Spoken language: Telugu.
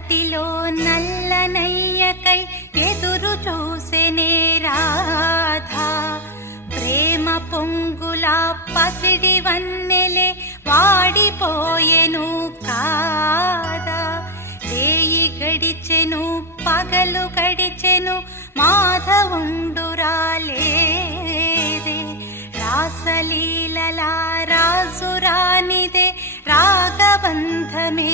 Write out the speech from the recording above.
మట్టిలో నల్లనయ్యకై ఎదురు చూసెనే రాధా. ప్రేమ పొంగులా పసిడి వన్నెలే వాడిపోయెను కాదా. రేయి గడిచెను పగలు గడిచెను మాధవుండురాలేదే. రాసలీలలా రాజురానిదే రాగబంధమే